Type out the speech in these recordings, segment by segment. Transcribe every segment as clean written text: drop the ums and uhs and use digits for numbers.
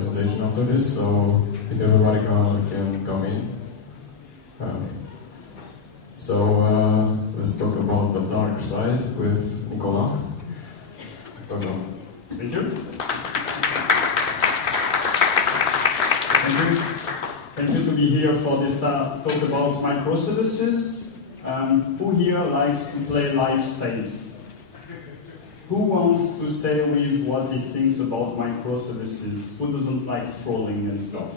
presentation after this, so if everybody can come in. So let's talk about the dark side with Nicolas. Thank you. Thank you to be here for this talk about microservices. Who here likes to play life safe? Who wants to stay with what he thinks about microservices? Who doesn't like trolling and stuff?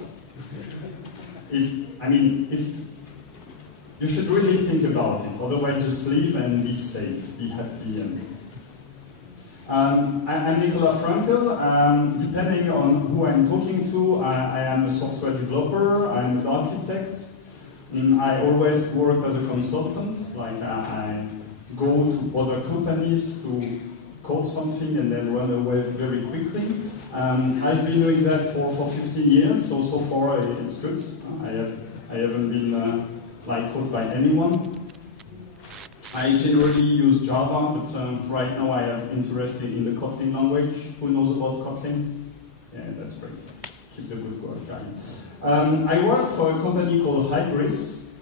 If you should really think about it, otherwise just leave and be safe, be happy. I'm Nicolas Frankel. Depending on who I'm talking to, I am a software developer, I'm an architect. I always work as a consultant, like I go to other companies to code something and then run away very quickly. I've been doing that for 15 years, so far it's good. I haven't been caught by anyone. I generally use Java, but right now I am interested in the Kotlin language. Who knows about Kotlin? Yeah, that's great. Keep the good work, guys. I work for a company called Hybris,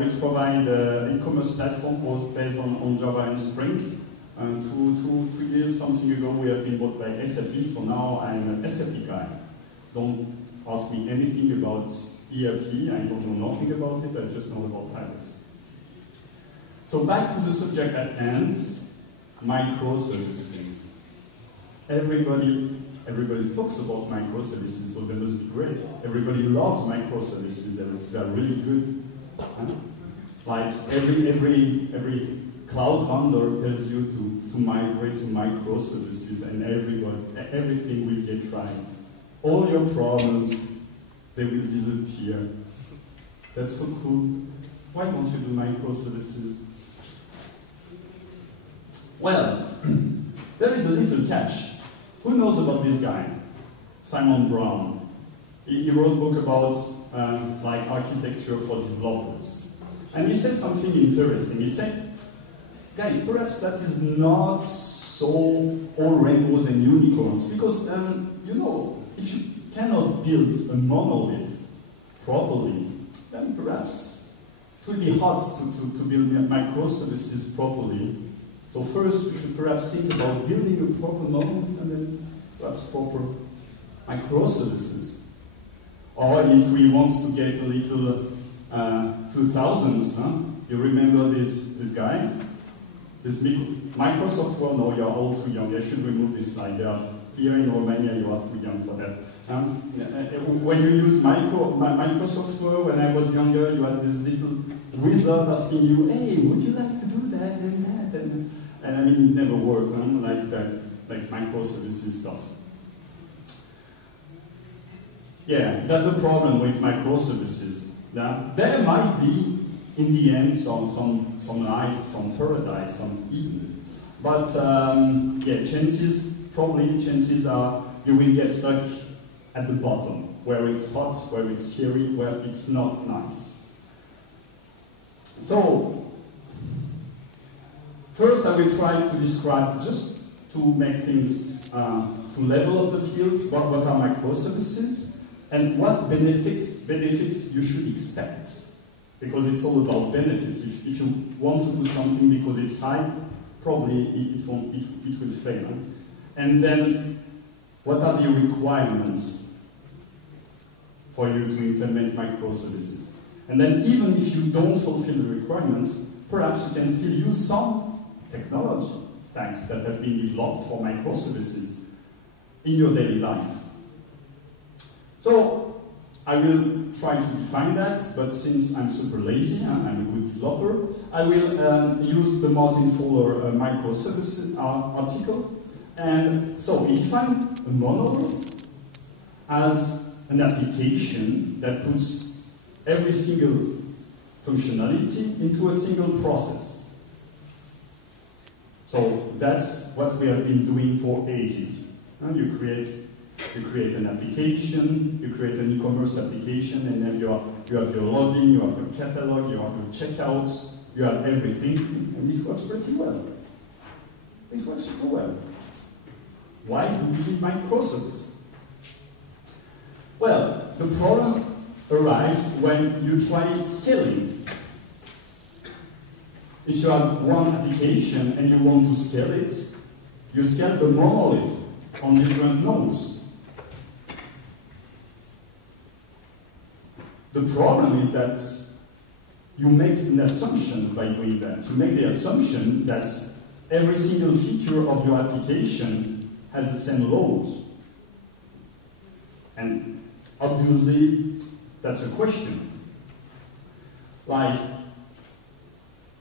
which provides an e-commerce platform based on Java and Spring. 2 years, something ago, we have been bought by SAP, so now I'm an SAP guy. Don't ask me anything about ERP, I don't know nothing about it, I just know about Hybris. So back to the subject at hand, microservices. Everybody talks about microservices, so they must be great. Everybody loves microservices, they are really good. Like every cloud vendor tells you to migrate to microservices, and everything will get right. All your problems, they will disappear. That's so cool. Why don't you do microservices? Well, there is a little catch. Who knows about this guy? Simon Brown. He wrote a book about architecture for developers. And he says something interesting. He said, guys, perhaps that is not so all rainbows and unicorns, because, if you cannot build a monolith properly, then perhaps it will be hard to build microservices properly. So first, you should perhaps think about building a proper monolith and then perhaps proper microservices. Or if we want to get a little 2000s, you remember this guy? This Microsoft Word, no, you're all too young. I should remove this slide. Here in Romania, you are too young for that. When you use Microsoft Word, when I was younger, you had this little wizard asking you, hey, would you like to do that and that? And it never worked, like microservices stuff. Yeah, that's the problem with microservices. There might be, in the end, some light, some paradise, some Eden. But chances are you will get stuck at the bottom, where it's hot, where it's scary, where it's not nice. So, first I will try to describe, just to make things, to level up the field, what are microservices, and what benefits you should expect. Because it's all about benefits. If you want to do something because it's hype, probably it will fail. And then, what are the requirements for you to implement microservices? And then, even if you don't fulfill the requirements, perhaps you can still use some technology stacks that have been developed for microservices in your daily life. So, I will try to define that, but since I'm super lazy, I'm a good developer, I will use the Martin Fowler microservices article. And so we define a monolith as an application that puts every single functionality into a single process. So that's what we have been doing for ages. You create an application, you create an e-commerce application, and then you have your login, you have your catalog, you have your checkout, you have everything, and it works pretty well. It works super well. Why do we need microservices? the problem arrives when you try scaling. If you have one application and you want to scale it, you scale the monolith on different nodes. The problem is that you make an assumption by doing that. You make the assumption that every single feature of your application has the same load. And obviously, that's a question. Like,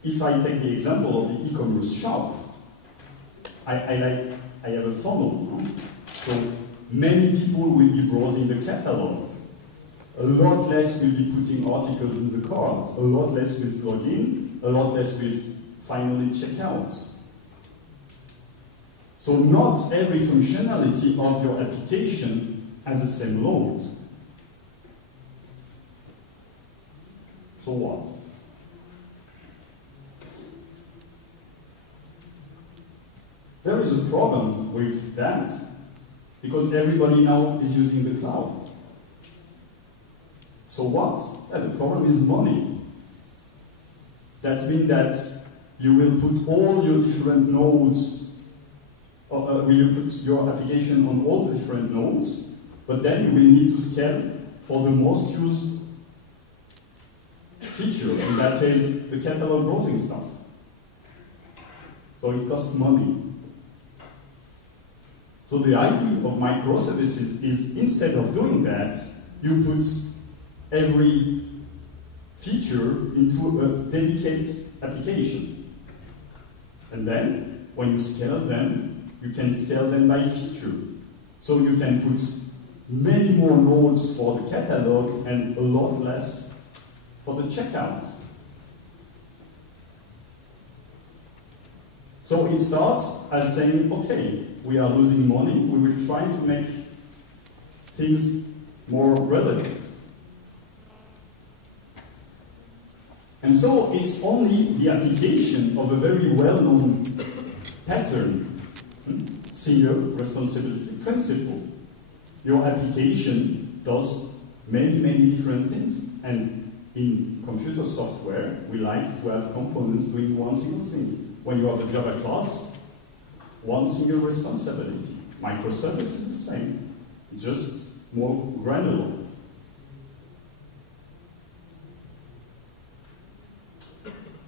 if I take the example of the e-commerce shop, I have a funnel. No? So many people will be browsing the catalog. A lot less will be putting articles in the cart. A lot less with login. A lot less with finally checkout. So not every functionality of your application has the same load. So what? There is a problem with that, because everybody now is using the cloud. So what? The problem is money. That means that you will put all your different nodes, will you put your application on all the different nodes, but then you will need to scale for the most used feature, in that case, the catalog browsing stuff. So it costs money. So the idea of microservices is, instead of doing that, you put every feature into a dedicated application. And then, when you scale them, you can scale them by feature. So you can put many more nodes for the catalog and a lot less for the checkout. So it starts as saying, okay, we are losing money, we will try to make things more relevant. And so it's only the application of a very well-known pattern, single responsibility principle. Your application does many, many different things. And in computer software, we like to have components doing one single thing. When you have a Java class, one single responsibility. Microservice is the same, just more granular.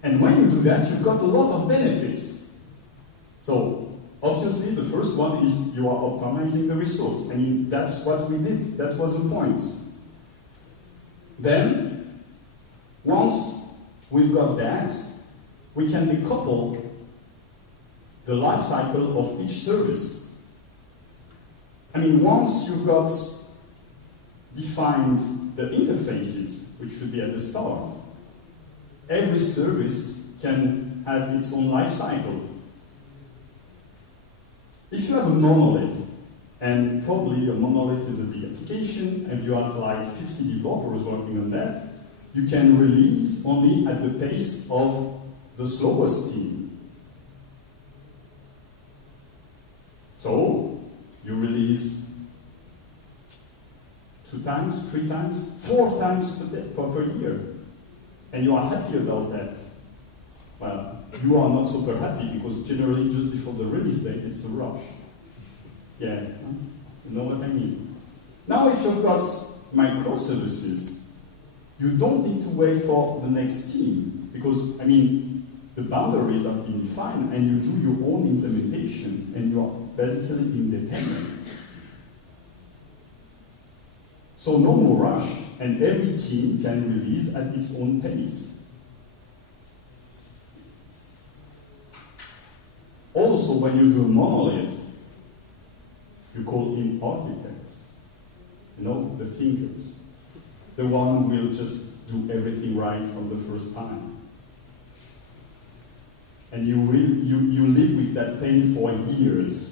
And when you do that, you've got a lot of benefits. So, obviously, the first one is you are optimizing the resource. I mean, that's what we did. That was the point. Then, once we've got that, we can decouple the life cycle of each service. I mean, once you've got defined the interfaces, which should be at the start, every service can have its own life cycle. If you have a monolith, and probably your monolith is a big application, and you have like 50 developers working on that, you can release only at the pace of the slowest team. So, you release 2 times, 3 times, 4 times per year. And you are happy about that. Well, you are not super happy because generally just before the release date it's a rush. Yeah, you know what I mean. Now if you've got microservices, you don't need to wait for the next team because, I mean, the boundaries have been defined and you do your own implementation and you are basically independent. So no more rush, and every team can release at its own pace. Also, when you do a monolith, you call in architects, you know, the thinkers, the one who will just do everything right from the first time. And you live with that pain for years.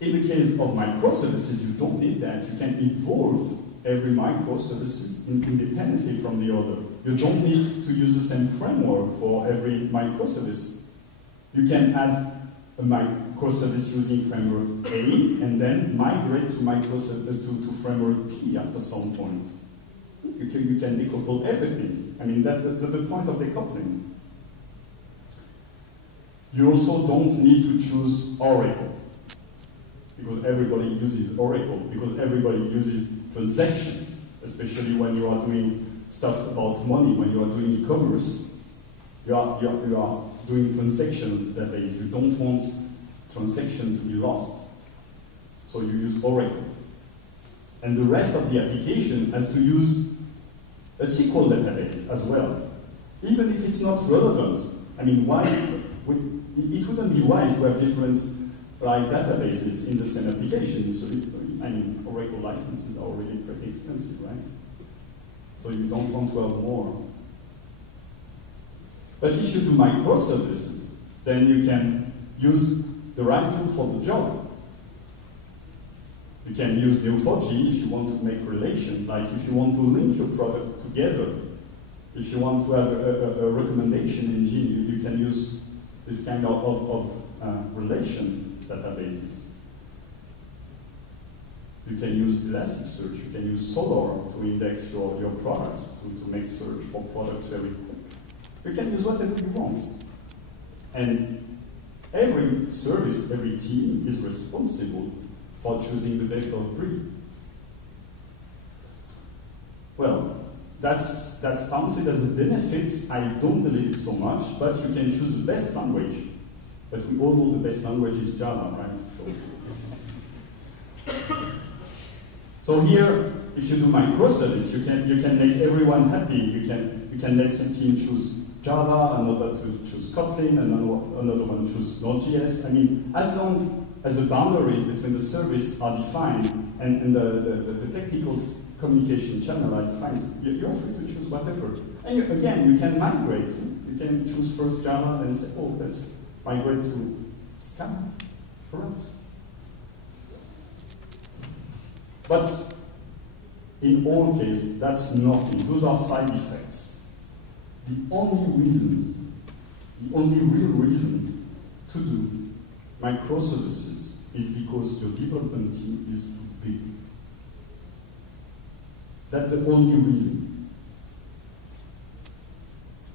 In the case of microservices, you don't need that. You can evolve every microservices independently from the other. You don't need to use the same framework for every microservice. You can have a microservice using framework A and then migrate to microservice to framework P after some point. You can decouple everything. I mean, that's the point of decoupling. You also don't need to choose Oracle, because everybody uses Oracle, because everybody uses transactions, especially when you are doing stuff about money, when you are doing e-commerce. You are doing transaction database. You don't want transaction to be lost. So you use Oracle. And the rest of the application has to use a SQL database as well. Even if it's not relevant. I mean, it wouldn't be wise to have different databases in the same application. So I mean, Oracle licenses are already pretty expensive, right? So you don't want to have more. But if you do microservices, then you can use the right tool for the job. You can use Neo4j if you want to make relation, like if you want to link your product together. If you want to have a recommendation engine, you can use this kind of relation databases. You can use Elasticsearch, you can use Solr to index your products, to make search for products very quick. You can use whatever you want. And every service, every team is responsible for choosing the best of breed. Well, that's counted as a benefit. I don't believe it so much, but you can choose the best language. But we all know the best language is Java, right? So here, if you do microservice, you can make everyone happy. You can let some team choose Java, another to choose Kotlin, another one choose Node.js. I mean, as long as the boundaries between the service are defined and the technical communication channel are defined, you're free to choose whatever. And again, you can migrate. You can choose first Java and say, oh, let's migrate to Scala, perhaps. But in all cases, that's nothing. Those are side effects. The only real reason to do microservices is because your development team is too big. That's the only reason.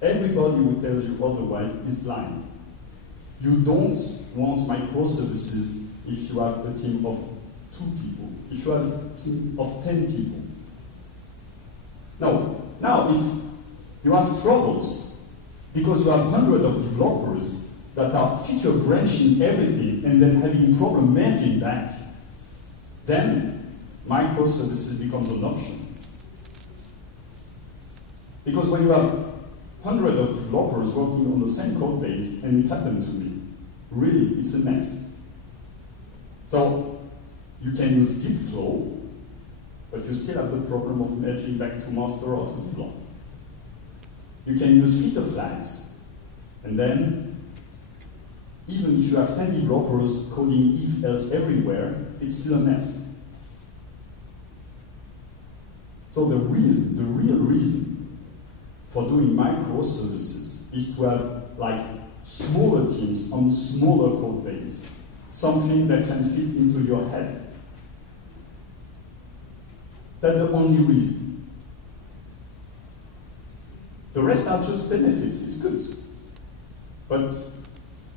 Everybody who tells you otherwise is lying. You don't want microservices if you have a team of 2 people, if you have a team of 10 people. Now, if you have troubles because you have hundreds of developers that are feature branching everything and then having problem merging back, then microservices becomes an option. Because when you have hundreds of developers working on the same code base, and it happened to me, really, it's a mess. So you can use deep flow, but you still have the problem of merging back to master or to develop. You can use feature flags, and then, even if you have 10 developers coding if-else everywhere, it's still a mess. So the real reason for doing microservices is to have smaller teams on smaller code base, something that can fit into your head. That's the only reason. The rest are just benefits, it's good, but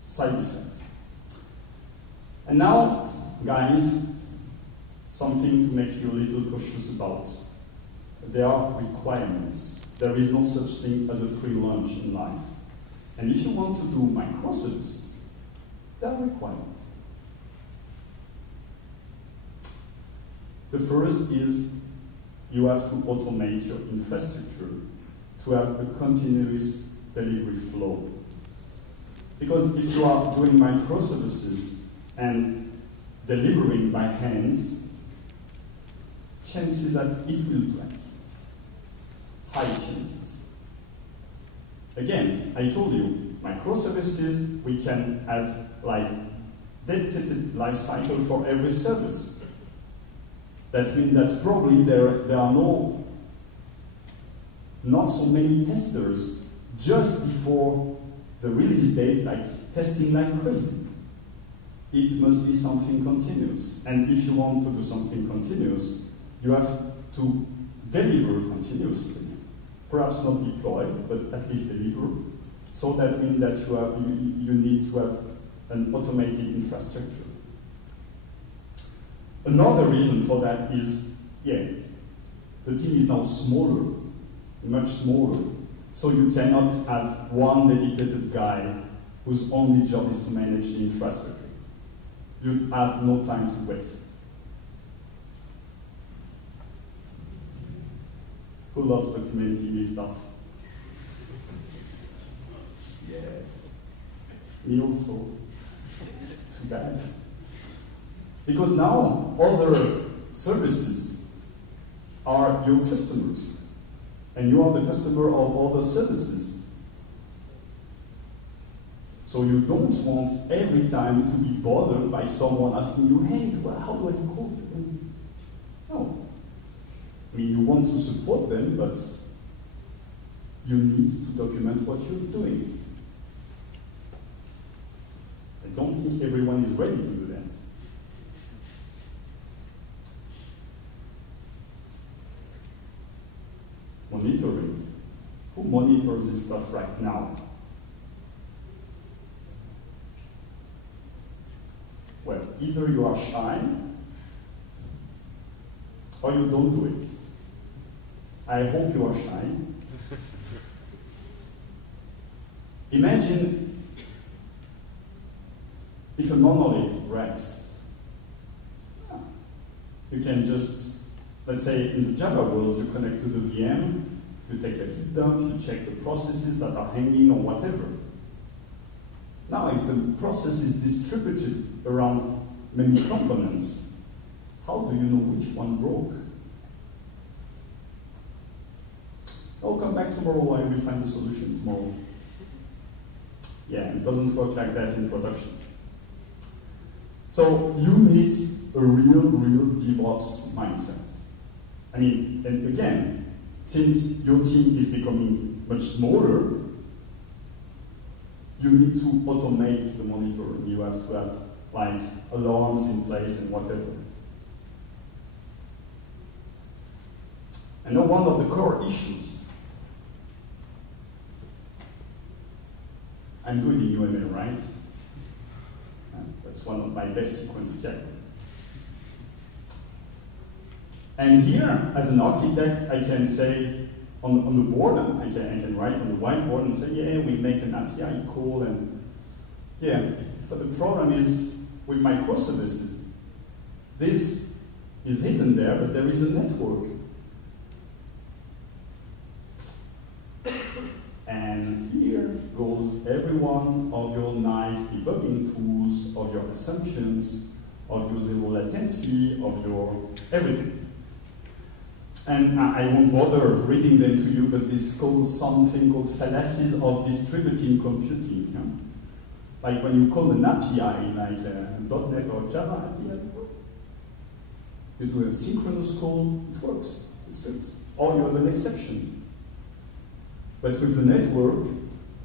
side effects. And now, guys, something to make you a little cautious about. There are requirements. There is no such thing as a free lunch in life. And if you want to do microservices, there are requirements. The first is you have to automate your infrastructure to have a continuous delivery flow. Because if you are doing microservices and delivering by hands, chances that it will break. High chances. Again, I told you, microservices, we can have dedicated life cycle for every service. That means that probably there are not so many testers just before the release date, testing like crazy. it must be something continuous. And if you want to do something continuous, you have to deliver continuously. Perhaps not deploy, but at least deliver. So that means that you need to have an automated infrastructure. Another reason for that is, yeah, the team is now smaller, much smaller. So you cannot have one dedicated guy whose only job is to manage the infrastructure. You have no time to waste. Who loves documenting this stuff? Yes. Me also. Too bad. Because now other services are your customers. And you are the customer of other services. So you don't want every time to be bothered by someone asking you, hey, how do I call you? No. I mean, you want to support them, but you need to document what you're doing. I don't think everyone is ready to do that. Monitoring. Who monitors this stuff right now? Well, either you are shy or you don't do it. I hope you are shy. Imagine if a monolith breaks. You can just, let's say in the Java world, you connect to the VM, you take a heap dump, you check the processes that are hanging or whatever. Now, if the process is distributed around many components, how do you know which one broke? I'll come back tomorrow, I will find a solution tomorrow. Yeah, it doesn't work like that in production. So you need a real DevOps mindset. I mean, and again, since your team is becoming much smaller, you need to automate the monitoring. You have to have like alarms in place and whatever. And now one of the core issues. I'm good in UML, right? That's one of my best sequence check. And here, as an architect, I can say on the board, I can write on the whiteboard and say, yeah, we make an API call, and yeah. But the problem is with microservices. This is hidden there, but there is a network. And here goes every one of your nice debugging tools, of your assumptions, of your zero latency, of your everything. And I won't bother reading them to you, but this is called something called fallacies of distributed computing. Yeah? Like when you call an API, like .NET or Java API, you do a synchronous call, it works, it's good. Or you have an exception. But with the network,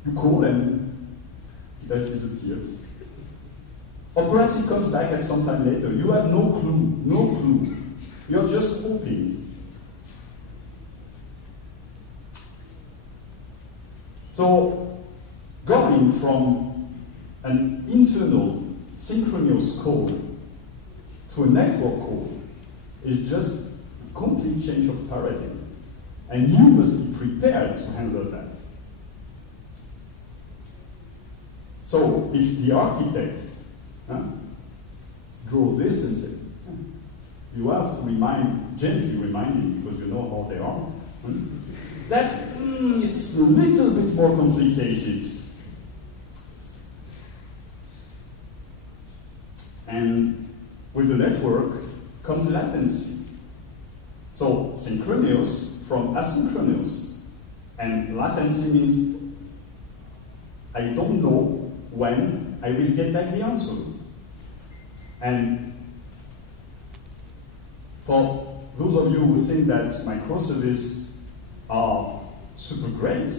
you call and it has disappeared. Or perhaps it comes back at some time later. You have no clue. You're just hoping. So, going from an internal synchronous call to a network call is just a complete change of paradigm. And you must be prepared to handle that. So, if the architects draw this and say, you have to gently remind them, because you know how they are, that it's a little bit more complicated. And with the network comes latency. So synchronous from asynchronous. And latency means I don't know when I will get back the answer. And for those of you who think that microservices are super great,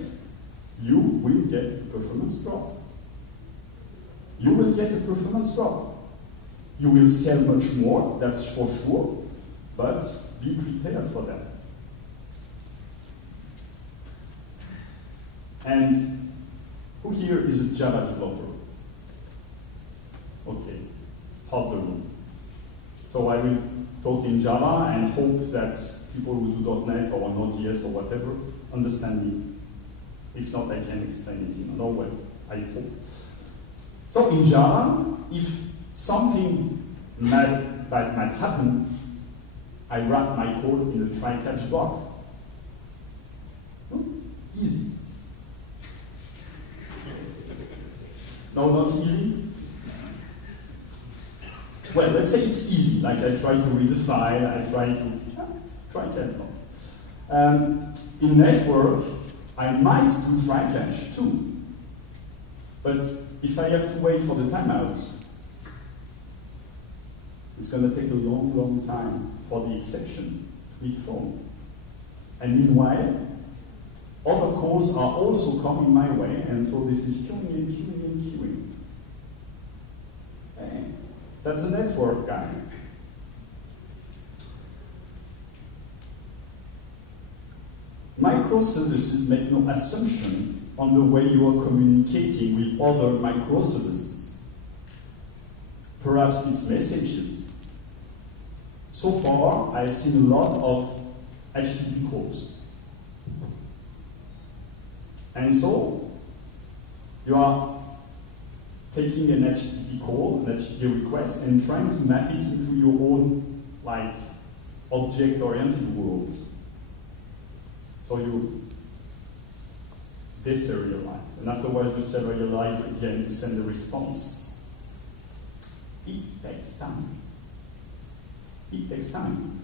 you will get a performance drop. You will get a performance drop. You will scale much more, that's for sure, but be prepared for that. And who here is a Java developer? Okay, half the room. So I will talk in Java and hope that people who do .NET or Node.js or whatever understand me. If not, I can explain it in another way, I hope. So in Java, if something bad might happen, I wrap my code in a try-catch block. Easy. No, not easy? Well, let's say it's easy, like I try to read a file, I try to try-catch block. In network, I might do try-catch too. But if I have to wait for the timeout, it's going to take a long, long time for the exception to be thrown. And meanwhile, other calls are also coming my way, and so this is queuing and queuing and queuing. And that's a network guy. Microservices make no assumption on the way you are communicating with other microservices. Perhaps it's messages. So far, I've seen a lot of HTTP calls. And so, you are taking an HTTP call, an HTTP request, and trying to map it into your own, like, object-oriented world. So you deserialize, and afterwards you serialize again to send a response. It takes time. It takes time.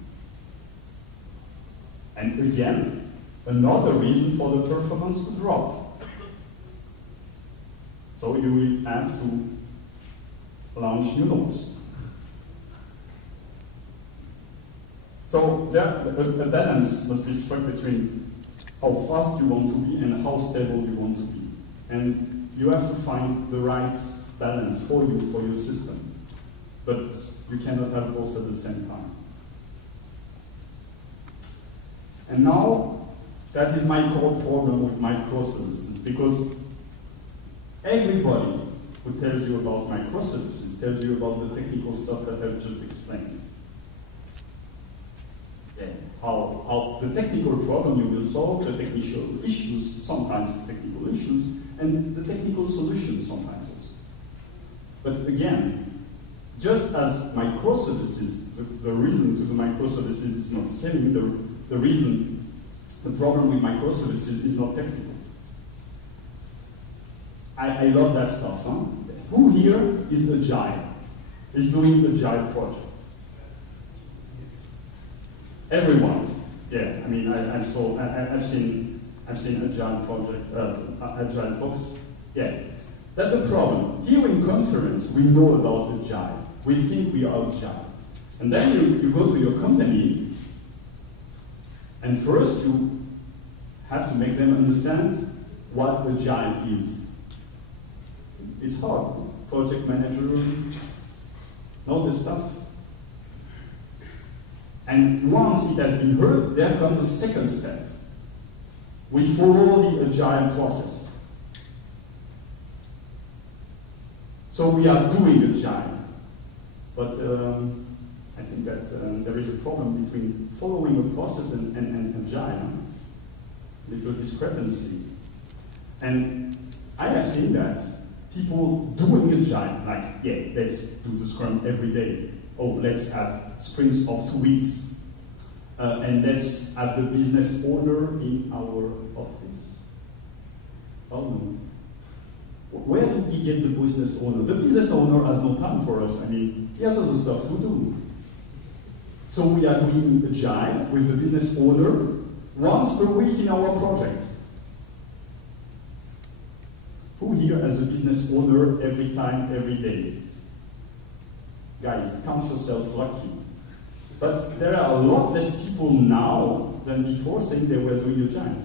And again, another reason for the performance to drop. So you will have to launch new nodes. So a balance must be struck between how fast you want to be and how stable you want to be. And you have to find the right balance for you, for your system. But you cannot have both at the same time. And now, that is my core problem with microservices, because everybody who tells you about microservices tells you about the technical stuff that I've just explained. Yeah. How the technical problem you will solve, the technical issues, sometimes technical issues, and the technical solutions sometimes also. But again, just as microservices, the reason to do microservices is not scaling, the problem with microservices is not technical. I love that stuff, huh? Who here is agile? Is doing agile project? Everyone. Yeah, I mean, I've seen agile project, agile talks. Yeah, that's the problem. Here in conference, we know about agile. We think we are agile. And then you go to your company, and first you have to make them understand what agile is. It's hard. Project manager, all this stuff. And once it has been heard, there comes a second step. We follow the agile process. So we are doing agile. But I think that there is a problem between following a process and agile. Little discrepancy. And I have seen that people doing agile, like, yeah, let's do the Scrum every day. Oh, let's have sprints of 2 weeks. And let's have the business owner in our office. Oh no. Where did he get the business owner? The business owner has no time for us. I mean, he has other stuff to do. So we are doing agile with the business owner once per week in our project. Who here has a business owner every time, every day? Guys, count yourself lucky. But there are a lot less people now than before saying they were doing agile.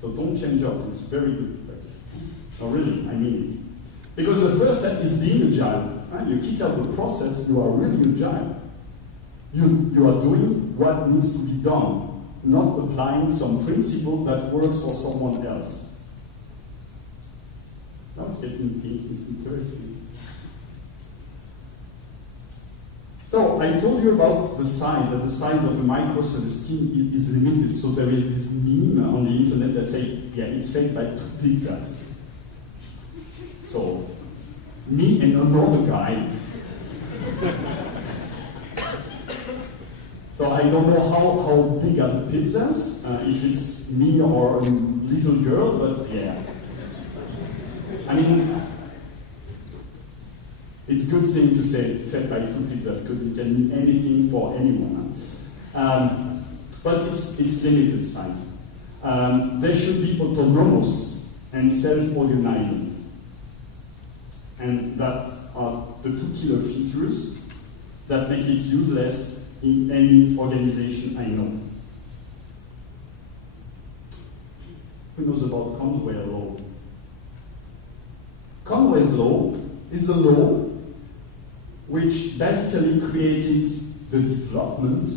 So don't change jobs, it's very good. But, no, really, I mean it. Because the first step is being agile. You kick out the process, you are really agile. You are doing what needs to be done, not applying some principle that works for someone else. Now it's getting pink, it's interesting. So I told you about the size, that the size of a microservice team is limited. So there is this meme on the internet that says, yeah, it's fed by 2 pizzas. So me and another guy. So I don't know how big are the pizzas, if it's me or a little girl, but yeah. I mean, it's a good thing to say fed by 2 pizzas because it can mean anything for anyone. But it's limited size. They should be autonomous and self-organizing. And that are the 2 killer features that make it useless in any organization I know. Who knows about Conway law? Conway's law is a law which basically created the development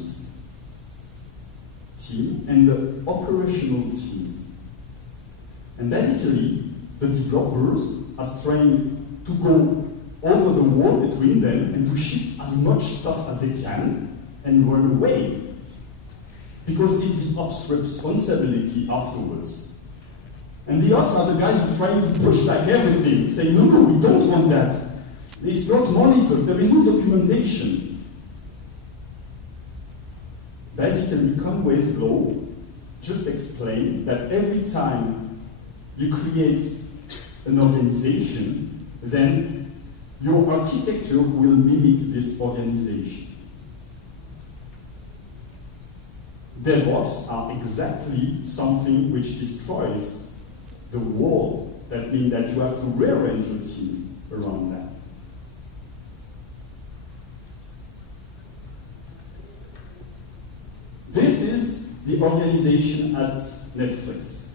team and the operational team. And basically, the developers are trying to go over the wall between them and to ship as much stuff as they can and run away. Because it's the ops' responsibility afterwards. And the ops are the guys who are trying to push back everything, saying, no, we don't want that. It's not monitored, there is no documentation. Basically, Conway's law just explained that every time you create an organization, then your architecture will mimic this organization. DevOps are exactly something which destroys the wall. That means that you have to rearrange your team around that. This is the organization at Netflix.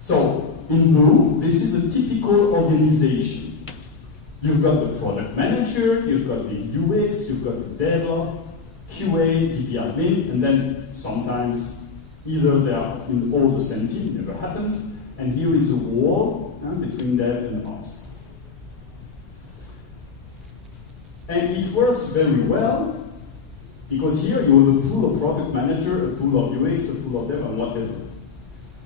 So, in blue, this is a typical organization. You've got the product manager, you've got the UX, you've got the dev, QA, DB, and then sometimes either they are in all the same team, never happens, and here is a wall between dev and ops. And it works very well, because here you have a pool of product manager, a pool of UX, a pool of dev, and whatever.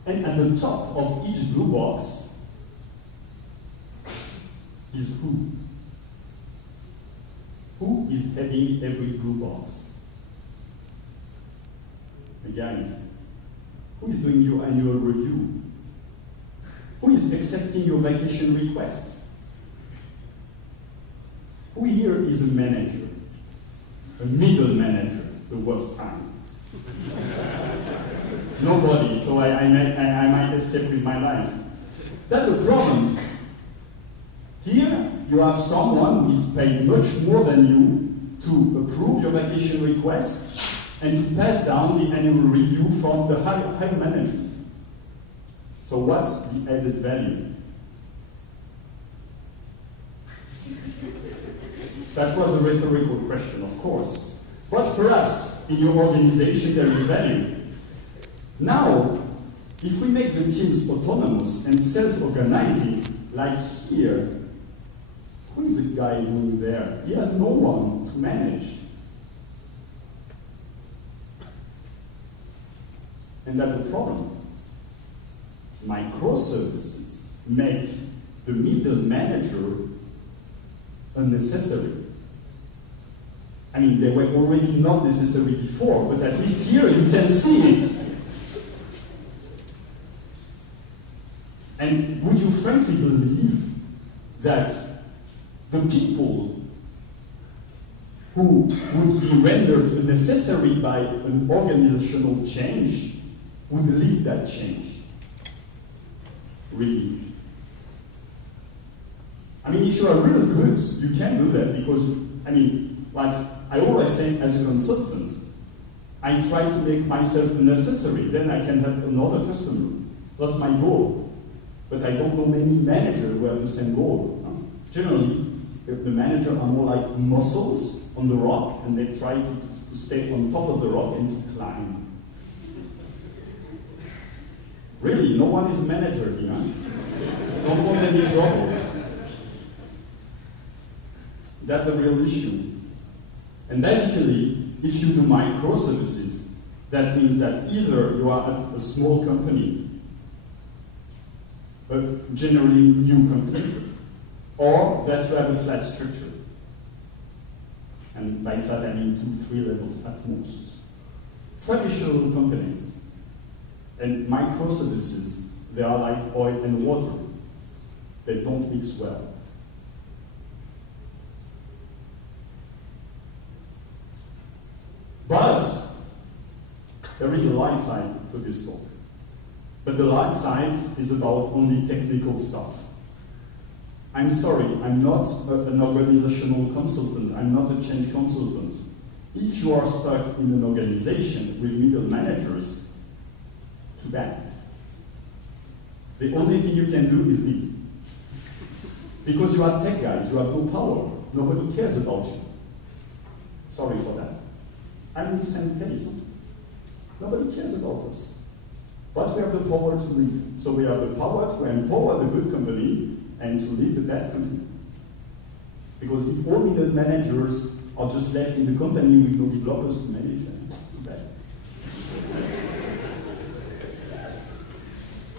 And at the top of each blue box is who? Who is heading every blue box? The guys. Who is doing your annual review? Who is accepting your vacation requests? Who here is a manager? A middle manager, the worst kind. Nobody, so I might escape with my life. That's the problem. Here, you have someone who is paid much more than you to approve your vacation requests and to pass down the annual review from the high management. So what's the added value? That was a rhetorical question, of course. But perhaps in your organization there is value. Now, if we make the teams autonomous and self-organizing, like here, who is the guy doing there? He has no one to manage. And that's the problem. Microservices make the middle manager unnecessary. I mean, they were already not necessary before, but at least here you can see it. And would you frankly believe that the people who would be rendered unnecessary by an organizational change would lead that change? Really? I mean, if you are real good, you can do that because, I mean, like I always say as a consultant, I try to make myself unnecessary, then I can help another customer. That's my goal. But I don't know many managers who have the same goal. Generally, the managers are more like muscles on the rock, and they try to stay on top of the rock and to climb. Really, no one is a manager here. Don't want any trouble. That's the real issue. And basically, if you do microservices, that means that either you are at a small company, a generally new company, or that you have a flat structure. And by flat, I mean 2-3 levels at most. Traditional companies and microservices, they are like oil and water. They don't mix well. But there is a light side to this talk. But the light side is about only technical stuff. I'm sorry, I'm not an organizational consultant. I'm not a change consultant. If you are stuck in an organization with middle managers, too bad. The only thing you can do is leave. Because you are tech guys, you have no power. Nobody cares about you. Sorry for that. I'm in the same case. Nobody cares about us. But we have the power to leave. So we have the power to empower the good company and to leave the bad company. Because if all middle managers are just left in the company with no developers to manage them, too bad.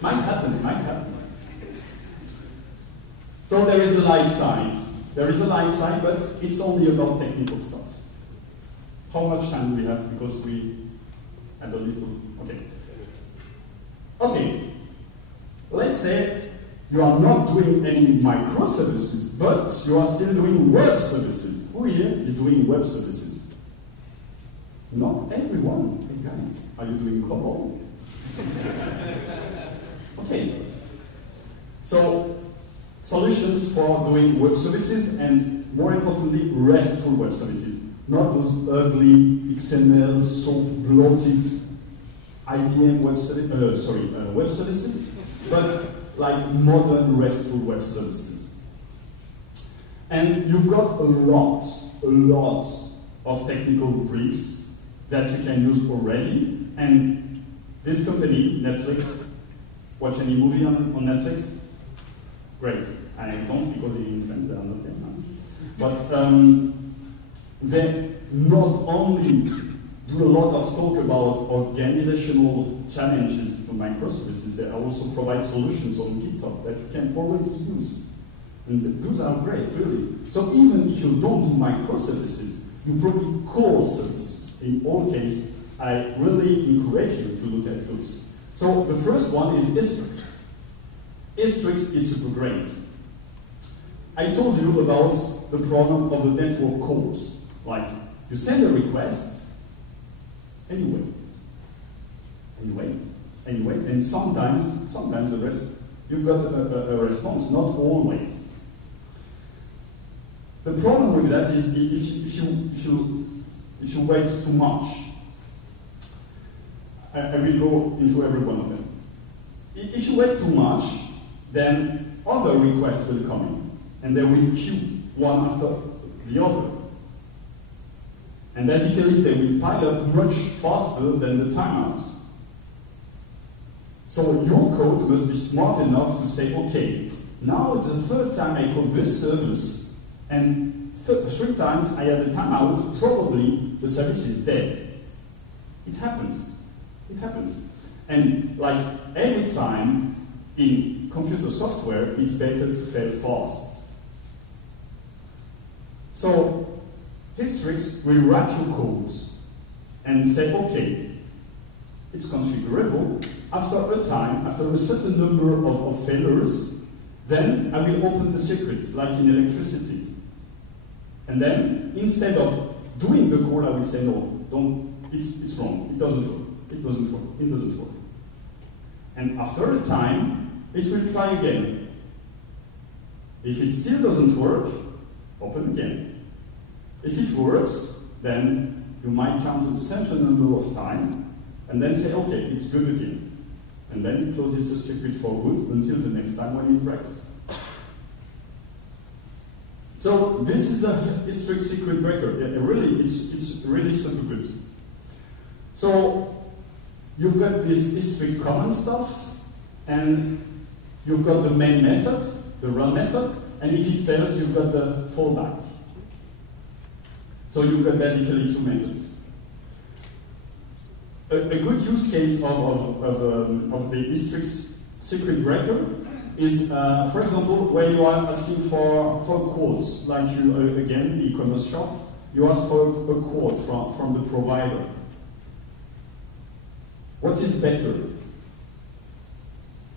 Might happen. So there is a light side. There is a light side, but it's only about technical stuff. How much time do we have? Because we had a little, okay, let's say you are not doing any microservices, but you are still doing web services. Who here is doing web services? Not everyone. Hey guys, are you doing COBOL? Okay. So, solutions for doing web services and, more importantly, RESTful web services. Not those ugly XML, soap bloated IBM web services, but like modern RESTful web services. And you've got a lot of technical bricks that you can use already. And this company, Netflix, watch any movie on Netflix? Great. I don't, because in France they are not there. But they not only do a lot of talk about organizational challenges for microservices, they also provide solutions on GitHub that you can already use. And those are great, really. So even if you don't do microservices, you probably call services. In all cases, I really encourage you to look at those. So the first one is Istrix. Istrix is super great. I told you about the problem of the network calls. Like, you send a request, and you wait, and sometimes you've got a response, not always. The problem with that is if you wait too much. I will go into every one of them. If you wait too much, then other requests will come in, and they will queue one after the other. And basically, they will pile up much faster than the timeouts. So your code must be smart enough to say, okay, now it's the third time I call this service, and 3 times I had a timeout, probably the service is dead. It happens. It happens. And like every time in computer software, it's better to fail fast. So Istrix will wrap your code and say, okay, it's configurable. After a time, after a certain number of failures, then I will open the secrets, like in electricity. And then, instead of doing the call, I will say, no, don't, it's wrong, it doesn't work, it doesn't work, it doesn't work. And after a time, it will try again. If it still doesn't work, open again. If it works, then you might count a certain number of time, and then say, okay, it's good again. And then it closes the circuit for good until the next time when it breaks. So this is a strict secret breaker. Really, it's really super good. So you've got this strict common stuff, and you've got the main method, the run method, and if it fails, you've got the fallback. So you've got basically two methods. A good use case of the strict secret breaker is, for example, where you are asking for quotes, like you, again, the e-commerce shop, you ask for a quote from the provider. What is better?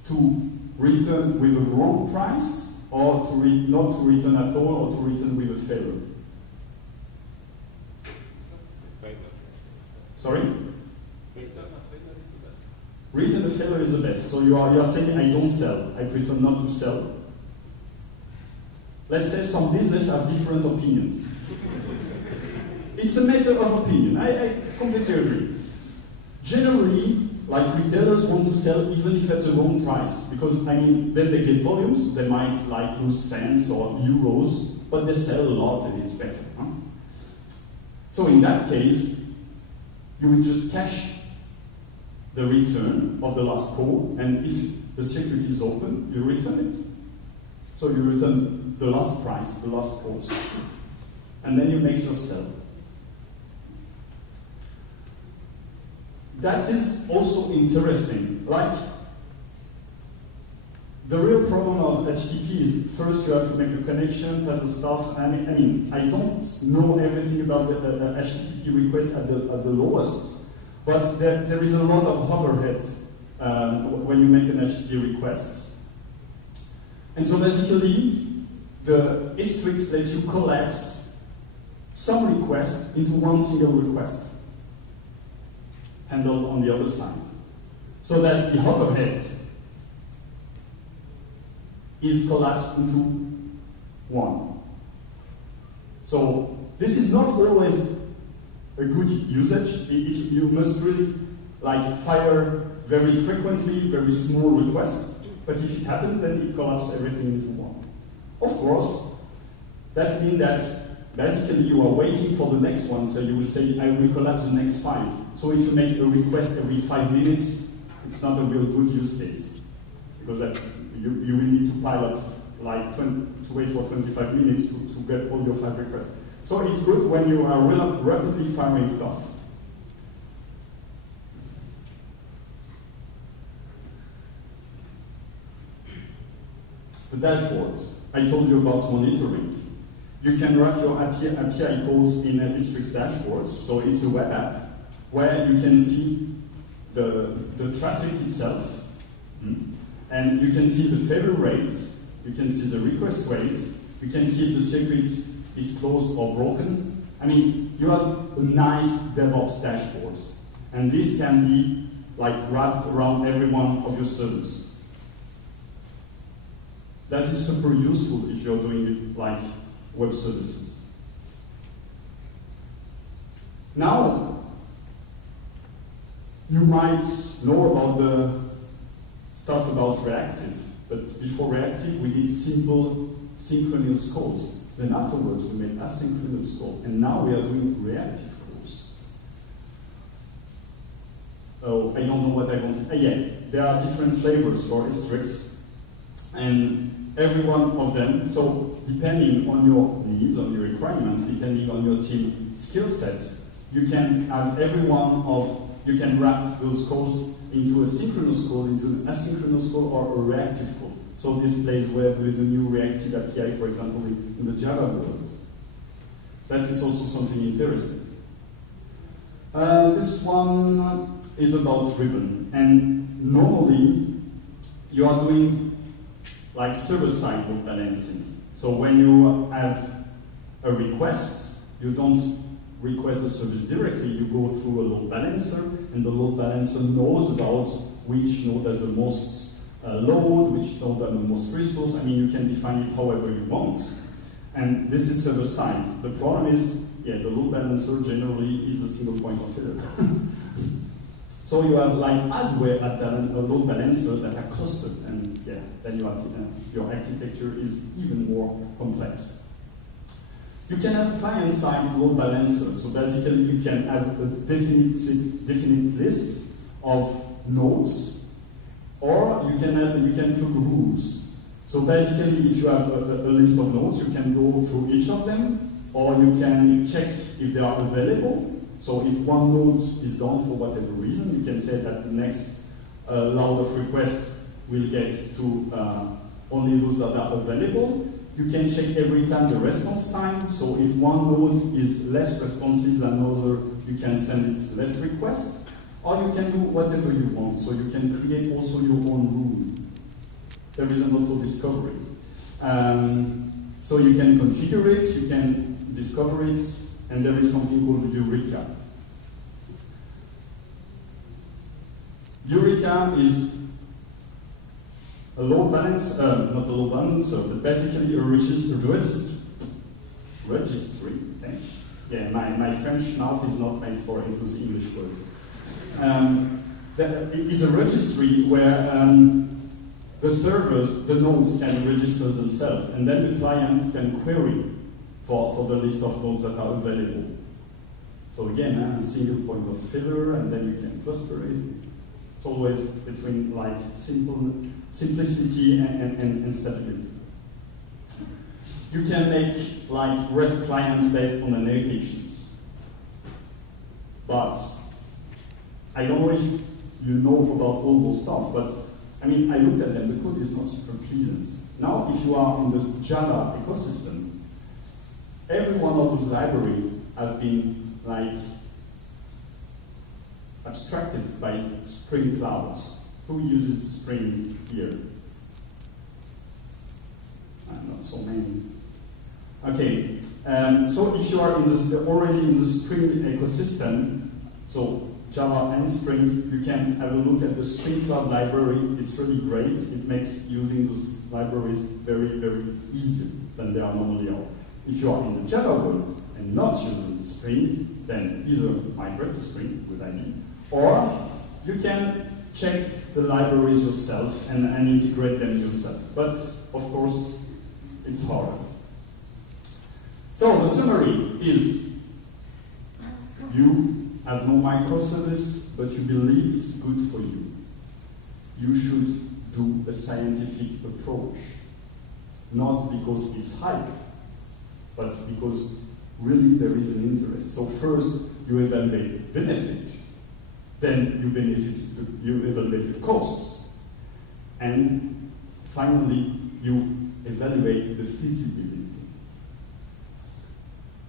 To return with a wrong price, or to not to return at all, or to return with a failure? Sorry? Return a failure is the best. So you are saying, I don't sell. I prefer not to sell. Let's say some business have different opinions. It's a matter of opinion. I completely agree. Generally, like retailers want to sell even if it's a wrong price, because I mean, then they get volumes. They might like lose cents or euros, but they sell a lot and it's better. Huh? So in that case, you would just cache the return of the last call, and if the circuit is open, you return it. So you return the last price, the last quote, and then you make your sell. That is also interesting. Like, the real problem of HTTP is first you have to make a connection, test the stuff. I mean, I don't know everything about the HTTP request at the lowest. But there is a lot of overhead when you make an HTTP request. And so basically, the Strix lets you collapse some requests into one single request, handled on the other side. So that the overhead is collapsed into one. So this is not always a good usage. You must really like fire very frequently, very small requests, but if it happens, then it collapses everything into one. Of course, that means that basically you are waiting for the next one, so you will say, I will collapse the next 5. So if you make a request every 5 minutes, it's not a real good use case, because you will need to pile up like to wait for 25 minutes to get all your 5 requests. So it's good when you are rapidly firing stuff. The dashboard. I told you about monitoring. You can wrap your API calls in a Strix dashboard. So it's a web app where you can see the traffic itself, and you can see the failure rates, you can see the request rates, you can see if the circuit is closed or broken. I mean, you have a nice DevOps dashboard, and this can be like wrapped around every one of your services. That is super useful if you're doing it like web services. Now, you might know about the stuff about reactive, but before reactive, we did simple synchronous calls. Then afterwards, we made asynchronous call, and now we are doing reactive calls. Oh, I don't know what I want to. Yeah, there are different flavors for Strix, and every one of them. So depending on your needs, on your requirements, depending on your team skill sets, you can have you can wrap those calls into a synchronous call, into an asynchronous call, or a reactive call. So this plays well with the new reactive API, for example, in the Java world. That is also something interesting. This one is about ribbon. And normally, you are doing like server-side load balancing. So when you have a request, you don't request the service directly, you go through a load balancer, and the load balancer knows about which node has the most load, which node has the most resource. I mean, you can define it however you want. And this is server-side. The problem is, yeah, the load balancer generally is a single point of failure. So you have like hardware at a load balancer that are clustered, and yeah, then you have your architecture is even more complex. You can have client-side load balancer, so basically you can have a definite list of nodes, or you can plug rules. So basically, if you have a list of nodes, you can go through each of them, or you can check if they are available. So if one node is down for whatever reason, you can say that the next load of requests will get to only those that are available. You can check every time the response time. So if one node is less responsive than another, you can send it less requests. Or you can do whatever you want. So you can create also your own rule. There is an auto discovery. So you can configure it, you can discover it, and there is something called Eureka. Eureka is a load balancer, not a load balancer, but basically a registry. Thanks. Yeah, my French mouth is not meant for into the English words. It is a registry where the servers, the nodes can register themselves, and then the client can query for the list of nodes that are available. So again, a single point of failure, and then you can cluster it. It's always between like simplicity and stability. You can make like REST clients based on annotations. But I don't know if you know about all those stuff, but I mean, I looked at them, the code is not super pleasant. Now, if you are in the Java ecosystem, every one of those libraries have been like abstracted by Spring Cloud. Who uses Spring here? Not so many. Okay, so if you are already in the Spring ecosystem, so Java and Spring, you can have a look at the Spring Cloud library. It's really great. It makes using those libraries very, very easier than they are normally are. If you are in the Java world and not using Spring, then either migrate to Spring, good idea, or you can check the libraries yourself and integrate them yourself. But of course, it's hard. So the summary is you have no microservice, but you believe it's good for you. You should do a scientific approach, not because it's hype, but because really there is an interest. So first, you evaluate benefits, then you evaluate the costs, and finally, you evaluate the feasibility.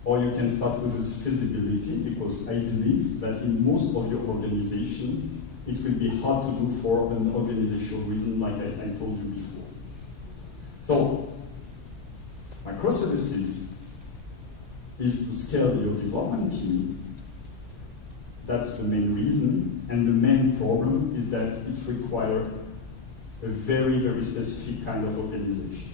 Or you can start with this feasibility, because I believe that in most of your organization, it will be hard to do for an organizational reason, like I told you before. So, microservices is to scale your development team. That's the main reason, and the main problem is that it requires a very, very specific kind of organization.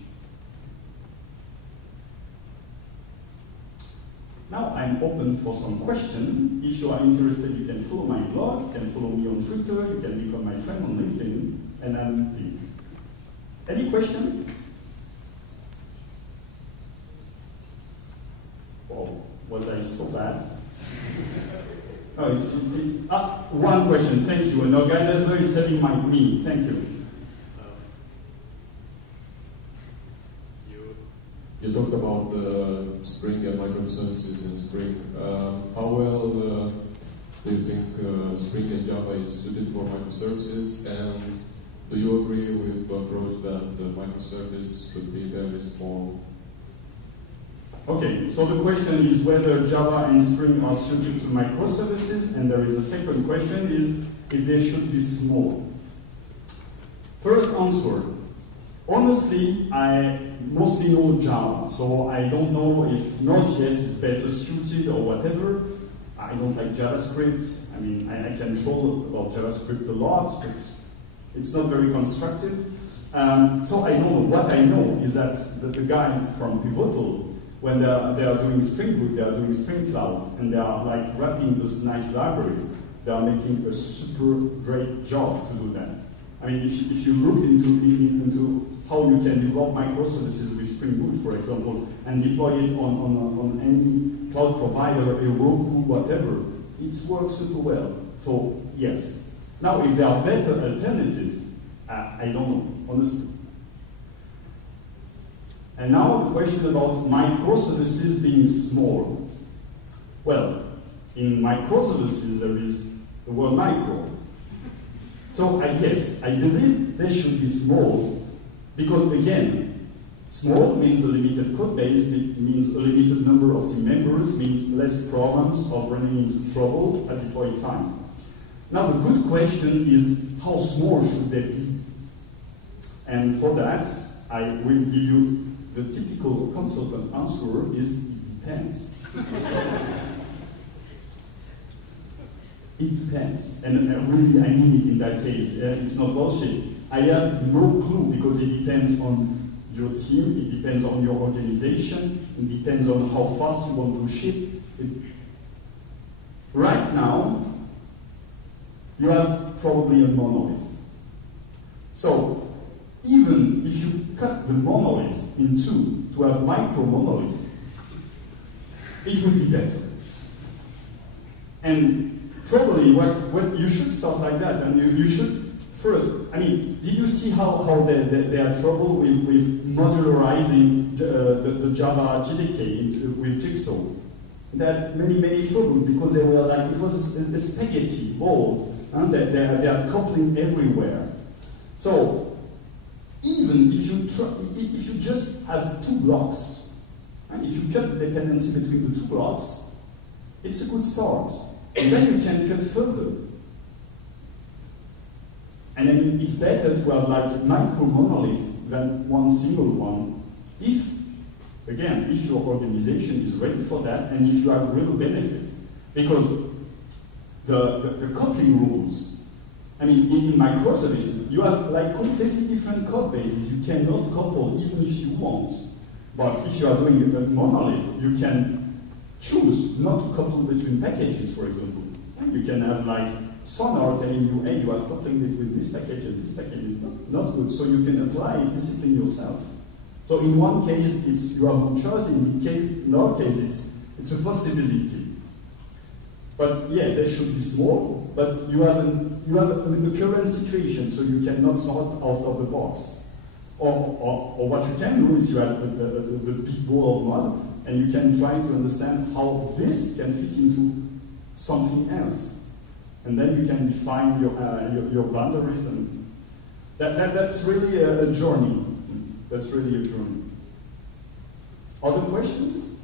Now I'm open for some questions. If you are interested, you can follow my blog, you can follow me on Twitter, you can become my friend on LinkedIn, and I'm big. Any question? Oh, was I so bad? Oh, one question, thank you. An organizer is saving me, thank you. You talked about Spring and microservices in Spring. How well do you think Spring and Java is suited for microservices? And do you agree with the approach that the microservice should be very small? Okay, so the question is whether Java and Spring are suited to microservices, and there is a second question is if they should be small. First answer. Honestly, I mostly know Java, so I don't know if Node.js is better suited or whatever. I don't like JavaScript. I mean, I can troll about JavaScript a lot, but it's not very constructive. So I don't know. What I know is that the guy from Pivotal, when they are doing Spring Boot, they are doing Spring Cloud, and they are like wrapping those nice libraries. they are making a super great job to do that. I mean, if you looked into how you can develop microservices with Spring Boot, for example, and deploy it on any cloud provider, a Roku, whatever, it works super well. So, yes. Now, if there are better alternatives, I don't know, honestly. And now the question about microservices being small. Well, in microservices there is the word micro. So yes, I believe they should be small, because again, small means a limited code base, means a limited number of team members, means less problems of running into trouble at deploy time. Now the good question is, how small should they be? And for that, I will give you the typical consultant answer is, it depends. It depends, and really I mean it in that case, it's not bullshit. I have no clue, because it depends on your team, it depends on your organization, it depends on how fast you want to ship. Right now, you have probably a monolith. So, even if you cut the monolith in two to have micro monolith, it would be better. And probably what you should start like that, and you should first, I mean, did you see how they had trouble with modularizing the Java JDK with Jigsaw? They had many trouble because they were like, it was a spaghetti ball, and they are coupling everywhere. So even if you just have two blocks, and if you cut the dependency between the two blocks, it's a good start. And then you can cut further. And I mean, it's better to have like micro monolith than one single one, if, again, if your organization is ready for that and if you have real benefit. Because the coupling rules, I mean, in microservices, you have like completely different code bases. You cannot couple even if you want. But if you are doing a monolith, you can choose not to couple between packages, for example. You can have like Sonar telling you, hey, you have coupling between this package and this package. Not good. So you can apply discipline yourself. So in one case, it's you have no choice. In our case, it's a possibility. But yeah, they should be small. But you have the current situation, so you cannot start out of the box. Or what you can do is you have the big ball of mud, and you can try to understand how this can fit into something else. And then you can define your boundaries, and that's really a journey. That's really a journey. Other questions?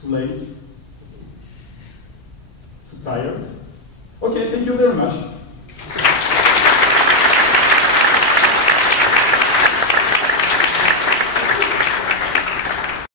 Too late? Too tired? Okay, thank you very much.